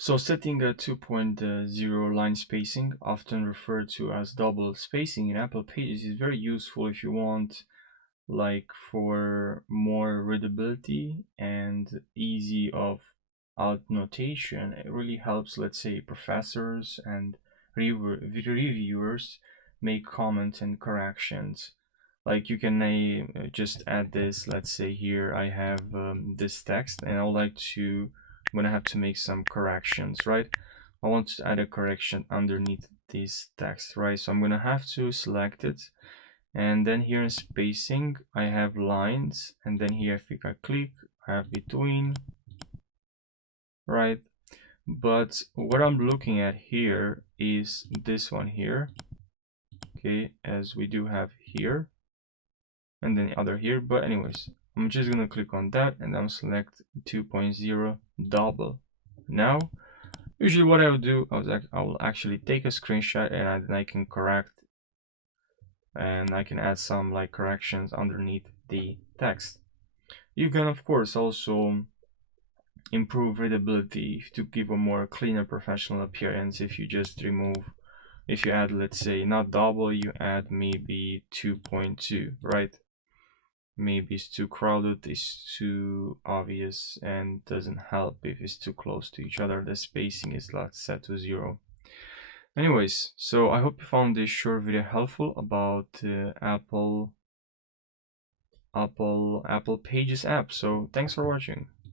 So setting a 2.0 line spacing, often referred to as double spacing in Apple Pages, is very useful if you want like for more readability and easy of out notation. It really helps, let's say, professors and reviewers make comments and corrections. Like you can just add this, let's say here I have this text and I would like to, I'm gonna have to make some corrections, right? I want to add a correction underneath this text, right? So I'm gonna have to select it, and then here in spacing I have lines, and then here if I click I have between, right? But what I'm looking at here is this one here, okay, as we do have here and then the other here. But anyways, I'm just gonna click on that and I'm select 2.0 double. Now usually what I would do, I will actually take a screenshot and then I can correct, and I can add some like corrections underneath the text. You can of course also improve readability to give a more cleaner professional appearance if you just remove, if you add, let's say, not double, you add maybe 2.2, right? Maybe it's too crowded, it's too obvious, and doesn't help if it's too close to each other. The spacing is not set to 0. Anyways, so I hope you found this short video helpful about Apple Pages app. So thanks for watching.